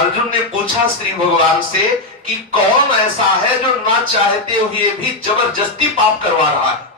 अर्जुन ने पूछा श्री भगवान से कि कौन ऐसा है जो ना चाहते हुए भी जबरदस्ती पाप करवा रहा है।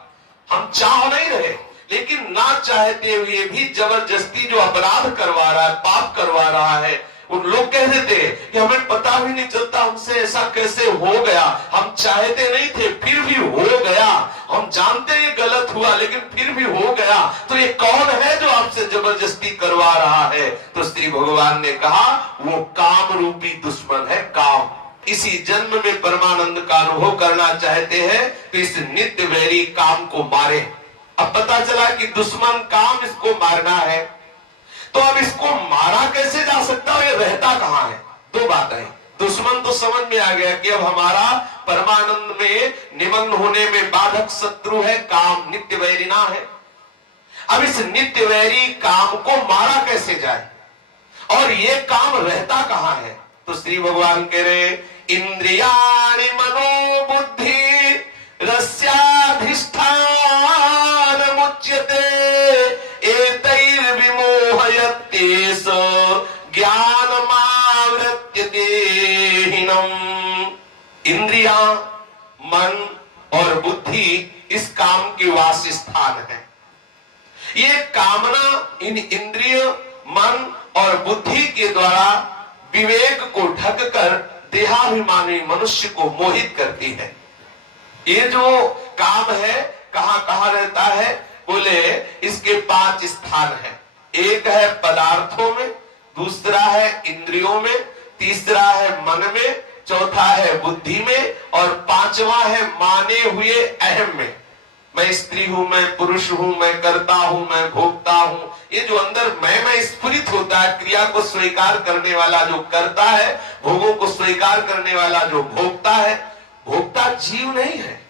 हम चाह नहीं रहे, लेकिन ना चाहते हुए भी जबरदस्ती जो अपराध करवा रहा है, पाप करवा रहा है। उन लोग कह देते कि हमें पता भी नहीं चलता हमसे ऐसा कैसे हो गया, हम चाहते नहीं थे फिर भी हो गया, हम जानते ये गलत हुआ लेकिन फिर भी हो गया, तो ये कौन है जो आपसे जबरदस्ती करवा रहा है? तो श्री भगवान ने कहा वो काम रूपी दुश्मन है, काम। इसी जन्म में परमानंद का अनुभव करना चाहते हैं तो इस नित्य वैरी काम को मारे। अब पता चला कि दुश्मन काम इसको मारना है, तो अब इसको मारा कैसे जा सकता है, ये रहता कहां है? दो बातें। दुश्मन तो समझ में आ गया कि अब हमारा परमानंद में निमग्न होने में बाधक शत्रु है काम, नित्य वैरी ना है। अब इस नित्य वैरी काम को मारा कैसे जाए, और ये काम रहता कहां है? तो श्री भगवान कह रहे इंद्रियाणि मनोबुद्धि रस्याधिष्ठान मुच्यते एतैर्विमोहयत्येष ज्ञानमावृत्य देहिनम्। इंद्रिया, मन और बुद्धि इस काम के वास स्थान है। ये कामना इन इंद्रिय, मन और बुद्धि के द्वारा विवेक को ढककर देहाभिमानी मनुष्य को मोहित करती है। ये जो काम है कहां कहां रहता है? बोले इसके 5 स्थान है। एक है पदार्थों में, दूसरा है इंद्रियों में, तीसरा है मन में, चौथा है बुद्धि में और पांचवा है माने हुए अहम में। मैं स्त्री हूं, मैं पुरुष हूं, मैं करता हूं, मैं भोगता हूं। ये जो अंदर मैं स्फुरित होता है, क्रिया को स्वीकार करने वाला जो करता है, भोगों को स्वीकार करने वाला जो भोगता है, भोगता जीव नहीं है।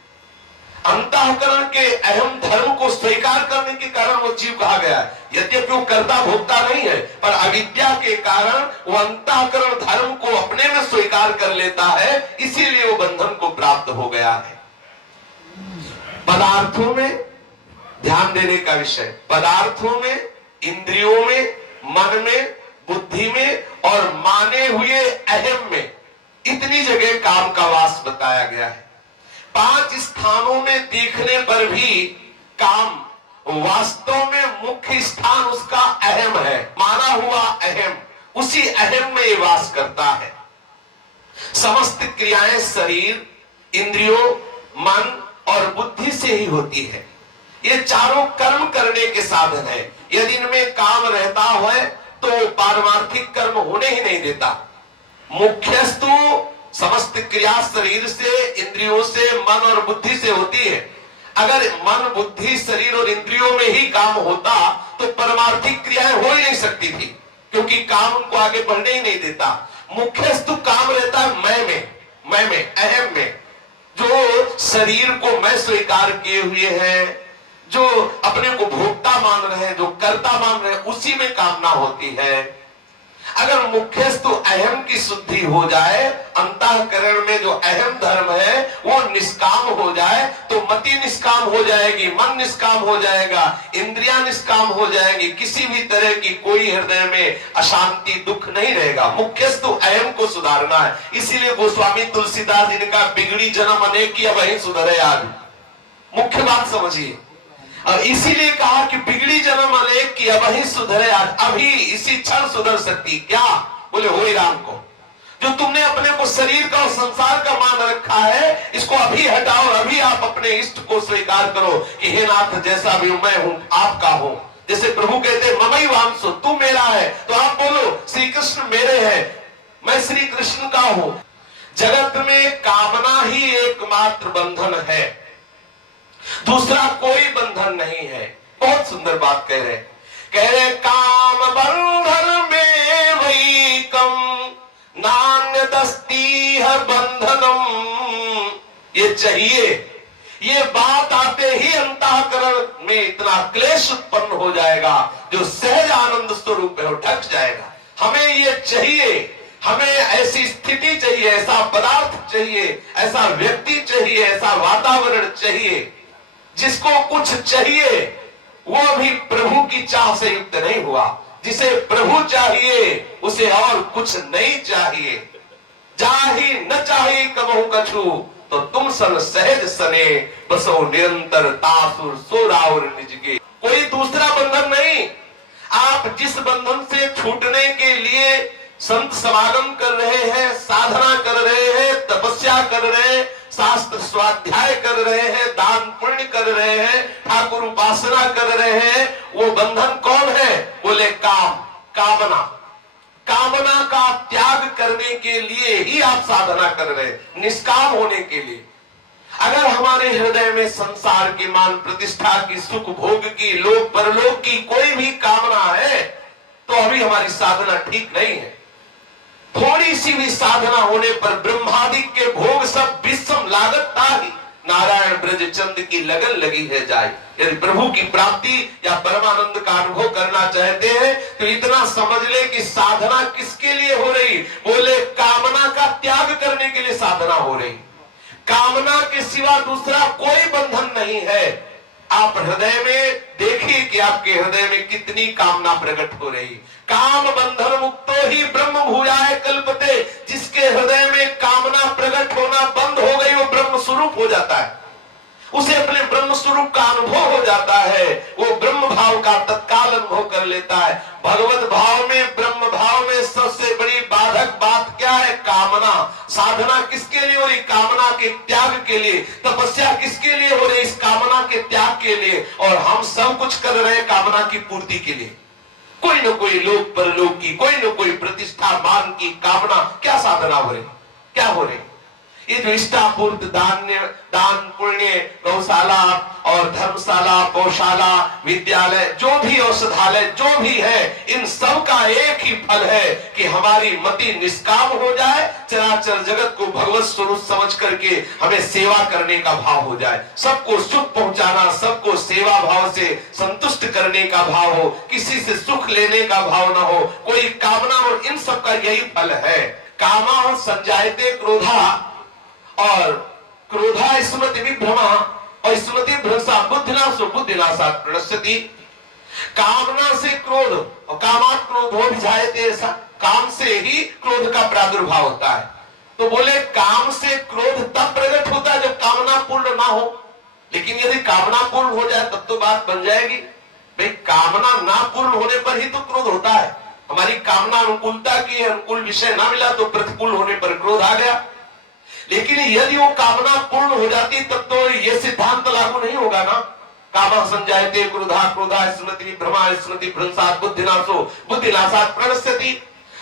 अंतःकरण के अहम धर्म को स्वीकार करने के कारण वो जीव कहा गया है। यद्यपि वो कर्ता भोगता नहीं है, पर अविद्या के कारण वो अंतःकरण धर्म को अपने में स्वीकार कर लेता है, इसीलिए वो बंधन को प्राप्त हो गया है। पदार्थों में ध्यान देने का विषय, पदार्थों में, इंद्रियों में, मन में, बुद्धि में और माने हुए अहम में, इतनी जगह काम का वास बताया गया है। 5 स्थानों में देखने पर भी काम वास्तव में मुख्य स्थान उसका अहम है, माना हुआ अहम, उसी अहम में ये वास करता है। समस्त क्रियाएं शरीर, इंद्रियों, मन और बुद्धि से ही होती है। ये चारों कर्म करने के साधन है। यदि इनमें काम रहता है तो पारमार्थिक कर्म होने ही नहीं देता। मुख्यस्तु समस्त क्रिया शरीर से, इंद्रियों से, मन और बुद्धि से होती है। अगर मन, बुद्धि, शरीर और इंद्रियों में ही काम होता तो परमार्थिक क्रियाएं हो ही नहीं सकती थी, क्योंकि काम उनको आगे बढ़ने ही नहीं देता। मुख्यस्तु काम रहता है मैं में, अहम में। जो शरीर को मैं स्वीकार किए हुए हैं, जो अपने को भोक्ता मान रहे हैं, जो कर्ता मान रहे हैं, उसी में कामना होती है। अगर मुख्यस्तु अहम की शुद्धि हो जाए, अंतःकरण में जो अहम धर्म है वो निष्काम हो जाए, तो मति निष्काम हो जाएगी, मन निष्काम हो जाएगा, इंद्रियां निष्काम हो जाएंगी, किसी भी तरह की कोई हृदय में अशांति, दुख नहीं रहेगा। मुख्यस्तु अहम को सुधारना है। इसीलिए गोस्वामी तुलसीदास जी ने कहा बिगड़ी जन्म अनेक की अब वही सुधरे आज। मुख्य बात समझिए, और इसीलिए कहा कि बिगड़ी जन्म अनेक की अब ही सुधरे आज, अभी इसी क्षण सुधर सकती। क्या? बोले होई राम को। जो तुमने अपने को शरीर का और संसार का मान रखा है, इसको अभी हटाओ, अभी आप अपने इष्ट को स्वीकार करो कि हे नाथ, जैसा भी मैं हूं आपका हूं। जैसे प्रभु कहते ममई वांसो, तू मेरा है, तो आप बोलो श्री कृष्ण मेरे हैं, मैं श्री कृष्ण का हूं। जगत में कामना ही एकमात्र बंधन है, दूसरा कोई बंधन नहीं है। बहुत सुंदर बात कह रहे काम बंधन में वही कम नान्य दस्ती है बंधनम। ये चाहिए, ये बात आते ही अंतःकरण में इतना क्लेश उत्पन्न हो जाएगा जो सहज आनंद स्वरूप है, ढक जाएगा। हमें ये चाहिए, हमें ऐसी स्थिति चाहिए, ऐसा पदार्थ चाहिए, ऐसा व्यक्ति चाहिए, ऐसा वातावरण चाहिए। जिसको कुछ चाहिए वो अभी प्रभु की चाह से युक्त नहीं हुआ, जिसे प्रभु चाहिए उसे और कुछ नहीं चाहिए। जाहि न चाहिए कबहु कछु, तो तुम सन सहज सने, बसो निरंतर तासुर सोराउर निज के। कोई दूसरा बंधन नहीं। आप जिस बंधन से छूटने के लिए संत समागम कर रहे हैं, साधना कर रहे हैं, तपस्या कर रहे हैं, शास्त्र स्वाध्याय कर रहे हैं, दान पुण्य कर रहे हैं, ठाकुर उपासना कर रहे हैं, वो बंधन कौन है? बोले काम, कामना। कामना का त्याग करने के लिए ही आप साधना कर रहे हैं, निष्काम होने के लिए। अगर हमारे हृदय में संसार की, मान प्रतिष्ठा की, सुख भोग की, लोक परलोक की कोई भी कामना है, तो अभी हमारी साधना ठीक नहीं है। थोड़ी सी भी साधना होने पर ब्रह्मादि के भोग सब विषम लागत ताहि, नारायण ब्रज चंद की लगन लगी है जाए। यदि प्रभु की प्राप्ति या परमानंद का अनुभव करना चाहते हैं तो इतना समझ ले कि साधना किसके लिए हो रही? बोले कामना का त्याग करने के लिए साधना हो रही। कामना के सिवा दूसरा कोई बंधन नहीं है। आप हृदय में देखिए कि आपके हृदय में कितनी कामना प्रकट हो रही। काम बंधन मुक्तो ही ब्रह्म भूयाय कल्पते। जिसके हृदय में कामना प्रकट होना बंद हो गई वो ब्रह्म स्वरूप हो जाता है, उसे अपने ब्रह्म स्वरूप का अनुभव हो जाता है, वो ब्रह्म भाव का तत्काल अनुभव कर लेता है। भगवत भाव में, ब्रह्म भाव में सबसे बड़ी बाधक बात क्या है? कामना। साधना किसके लिए हो रही? कामना के त्याग के लिए। तपस्या किसके लिए हो रही? इस कामना के त्याग के लिए। और हम सब कुछ कर रहे हैं कामना की पूर्ति के लिए। कोई न कोई लोक परलोक की, कोई न कोई प्रतिष्ठा मान की कामना। क्या साधना हो रही? क्या हो रही? ये जो इष्टापूर्त दान पुण्य, गौशाला और धर्मशाला, गौशाला, विद्यालय, जो भी औषधालय जो भी है, इन सब का एक ही फल है कि हमारी मति निष्काम हो जाए, चराचर जगत को भगवत स्वरूप समझ करके हमें सेवा करने का भाव हो जाए, सबको सुख पहुंचाना, सबको सेवा भाव से संतुष्ट करने का भाव हो, किसी से सुख लेने का भाव न हो, कोई कामना हो। इन सब का यही फल है। कामा संजायते क्रोधा, और क्रोधा स्मृति विभ्रमा, और स्मृति भ्रंशा बुद्धिनाशो बुद्धिनाशात् प्रणश्यति। कामना से क्रोध, और कामात् क्रोधो विजायते, ऐसा काम से ही क्रोध का प्रादुर्भाव होता है। तो बोले काम से क्रोध तब प्रकट होता है जब कामना पूर्ण ना हो। लेकिन यदि कामना पूर्ण हो जाए तब तो बात बन जाएगी। भाई कामना ना पूर्ण होने पर ही तो क्रोध होता है। हमारी कामना अनुकूलता की, अनुकूल विषय ना मिला तो प्रतिकूल होने पर क्रोध आ गया। लेकिन यदि वो कामना पूर्ण हो जाती तब तो ये सिद्धांत लागू नहीं होगा ना। कामा संजायते क्रोधा, क्रोधा स्मृति विभ्रमा, स्मृति भ्रंशात् बुद्धिनाशो बुद्धिनाशात् प्रणश्यति।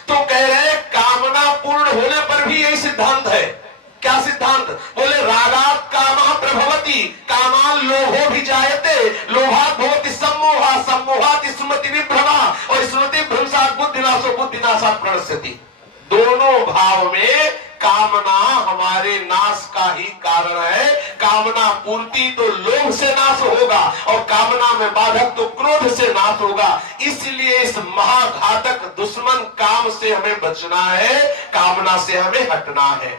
तो कह रहे कामना पूर्ण होने पर भी यही सिद्धांत है। क्या सिद्धांत? बोले रागात् कामः प्रभवति, कामान् लोभो विजायते, लोभात् भवति सम्मोहः, सम्मोहात् स्मृति विभ्रमा, और स्मृति भ्रंशात् बुद्धिनाशो बुद्धिनाशात् प्रणश्यति। दोनों भाव में कामना हमारे नाश का ही कारण है। कामना पूर्ति तो लोभ से नाश होगा, और कामना में बाधक तो क्रोध से नाश होगा। इसलिए इस महाघातक दुश्मन काम से हमें बचना है, कामना से हमें हटना है।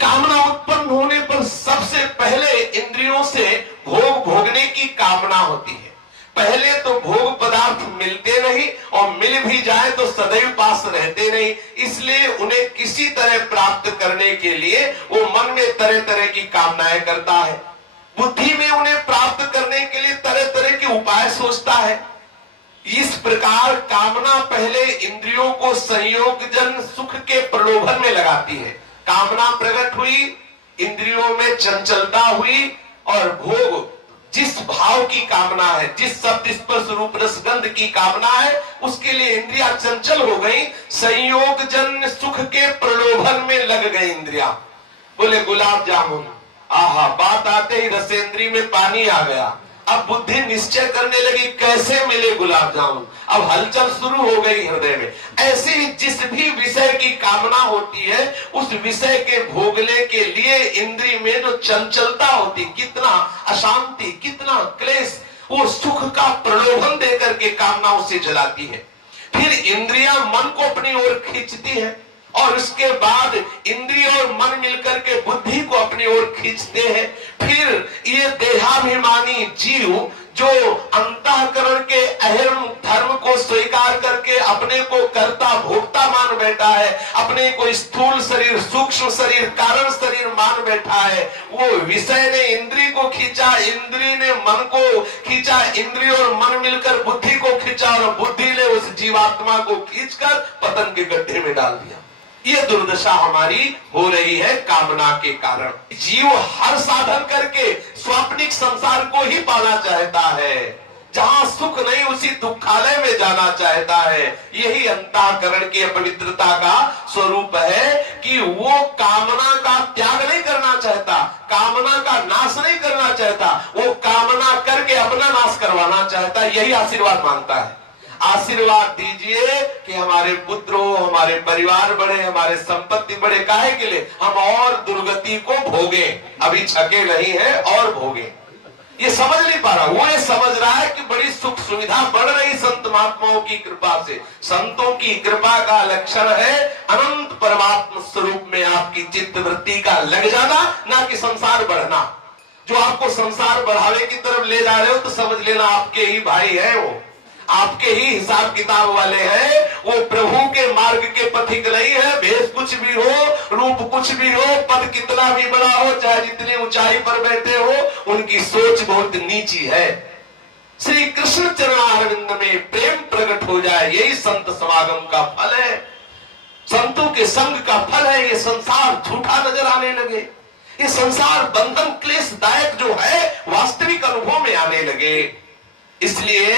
कामना उत्पन्न होने पर सबसे पहले इंद्रियों से भोग भोगने की कामना होती है। पहले तो भोग पदार्थ मिलते नहीं, और मिल भी जाए तो सदैव पास रहते नहीं, इसलिए उन्हें किसी तरह प्राप्त करने के लिए वो मन में तरह तरह की कामनाएं करता है। बुद्धि में उन्हें प्राप्त करने के लिए तरह तरह के उपाय सोचता है। इस प्रकार कामना पहले इंद्रियों को संयोगजन सुख के प्रलोभन में लगाती है। कामना प्रकट हुई, इंद्रियों में चंचलता हुई, और भोग जिस भाव की कामना है, जिस शब्द स्पर्श रूप रसगंध की कामना है, उसके लिए इंद्रियां चंचल हो गई, संयोगजन सुख के प्रलोभन में लग गई इंद्रियां। बोले गुलाब जामुन, आहा, बात आते ही रसेंद्री में पानी आ गया। अब बुद्धि निश्चय करने लगी कैसे मिले गुलाब जामुन। अब हलचल शुरू हो गई हृदय में। ऐसे ही जिस भी विषय की कामना होती है, उस विषय के भोगने के लिए इंद्रिय में जो चंचलता होती, कितना अशांति, कितना क्लेश, वो सुख का प्रलोभन देकर के कामना उसे जलाती है। फिर इंद्रियां मन को अपनी ओर खींचती है, और उसके बाद इंद्रिय और मन मिलकर के बुद्धि को अपनी ओर खींचते हैं। फिर ये देहाभिमानी जीव जो अंतःकरण के अहम धर्म को स्वीकार करके अपने को कर्ता भोक्ता मान बैठा है, अपने को स्थूल शरीर, सूक्ष्म शरीर, कारण शरीर मान बैठा है, वो विषय ने इंद्रिय को खींचा, इंद्रिय ने मन को खींचा, इंद्रिय और मन मिलकर बुद्धि को खींचा और बुद्धि ने उस जीवात्मा को खींचकर पतन के गड्ढे में डाल दिया। ये दुर्दशा हमारी हो रही है कामना के कारण। जीव हर साधन करके स्वाप्निक संसार को ही पाना चाहता है, जहां सुख नहीं उसी दुखालय में जाना चाहता है। यही अंतःकरण की अपवित्रता का स्वरूप है कि वो कामना का त्याग नहीं करना चाहता, कामना का नाश नहीं करना चाहता, वो कामना करके अपना नाश करवाना चाहता है। यही आशीर्वाद मांगता है। आशीर्वाद दीजिए कि हमारे पुत्र हो, हमारे परिवार बढ़े, हमारे संपत्ति बढ़े। काहे के लिए? हम और दुर्गति को भोगे, अभी छके नहीं है और भोगे। ये समझ नहीं पा रहा, वो ये समझ रहा है कि बड़ी सुख सुविधा बढ़ रही संत महात्माओं की कृपा से। संतों की कृपा का लक्षण है अनंत परमात्मा स्वरूप में आपकी चित्त वृत्ति का लग जाना, ना कि संसार बढ़ना। जो आपको संसार बढ़ावे की तरफ ले जा रहे हो तो समझ लेना आपके ही भाई है, वो आपके ही हिसाब किताब वाले हैं। वो प्रभु के मार्ग के पथिक नहीं है। भेष कुछ भी हो, रूप कुछ भी हो, पद कितना भी बड़ा हो, चाहे जितनी ऊंचाई पर बैठे हो, उनकी सोच बहुत नीची है। श्री कृष्ण चरणारविंद में प्रेम प्रकट हो जाए, यही संत समागम का फल है, संतों के संग का फल है। ये संसार झूठा नजर आने लगे, ये संसार बंधन क्लेशदायक जो है वास्तविक अनुभव में आने लगे। इसलिए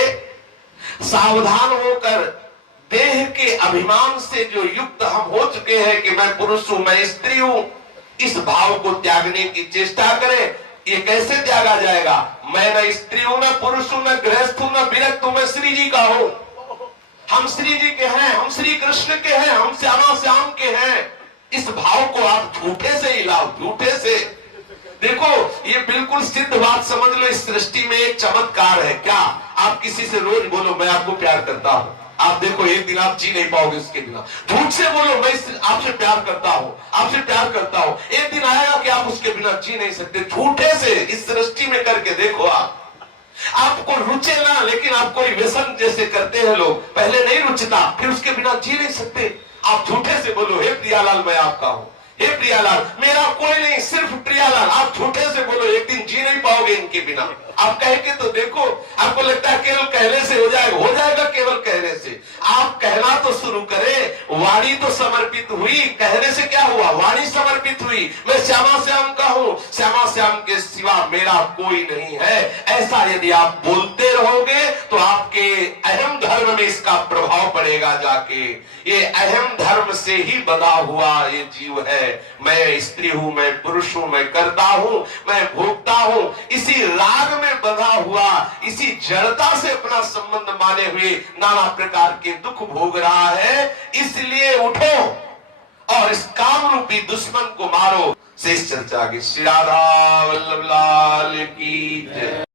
सावधान होकर देह के अभिमान से जो युक्त हम हो चुके हैं कि मैं पुरुष हूं, मैं स्त्री हूं, इस भाव को त्यागने की चेष्टा करें। ये कैसे त्यागा जाएगा? मैं न स्त्री हूं, न पुरुष हूं, न गृहस्थ हूं, न विरक्त हूं, मैं श्री जी का हूं। हम श्री जी के हैं, हम श्री कृष्ण के हैं, हम श्यामा श्याम के हैं। इस भाव को आप झूठे से हिलाओ, झूठे से। देखो ये बिल्कुल सिद्ध बात समझ लो, इस सृष्टि में एक चमत्कार है। क्या? आप किसी से रोज बोलो मैं आपको प्यार करता हूं, आप देखो एक दिन आप जी नहीं पाओगे उसके बिना। झूठ से बोलो मैं आपसे प्यार करता हूं, आपसे प्यार करता हूं, एक दिन आएगा कि आप उसके बिना जी नहीं सकते। झूठे से इस सृष्टि में करके देखो। आपको रुचे ना, लेकिन आप कोई व्यसन जैसे करते हैं लोग, पहले नहीं रुचता फिर उसके बिना जी नहीं सकते। आप झूठे से बोलो हे प्रियालाल मैं आपका हूं, हे प्रियालाल मेरा कोई नहीं सिर्फ प्रियालाल। आप झूठे से बोलो, एक दिन जी नहीं पाओगे इनके बिना। आप कह के तो देखो, आपको लगता है केवल कहने से हो जाएगा, हो जाएगा केवल कहने से। आप कहना तो शुरू करें। वाणी तो समर्पित हुई, कहने से क्या हुआ? वाणी समर्पित हुई। मैं श्यामा श्याम का हूं, श्यामा श्याम के सिवा मेरा कोई नहीं है। ऐसा यदि आप बोलते रहोगे तो आपके अहम धर्म में इसका प्रभाव पड़ेगा जाके। ये अहम धर्म से ही बंधा हुआ ये जीव है। मैं स्त्री हूं, मैं पुरुष हूं, मैं करता हूं, मैं भोगता हूं, इसी राग में बंधा हुआ, इसी जड़ता से अपना संबंध माने हुए नाना प्रकार के दुख भोग रहा है। इसलिए उठो और इस काम रूपी दुश्मन को मारो। शेष चर्चा की श्री राधा वल्लभ लाल की जय।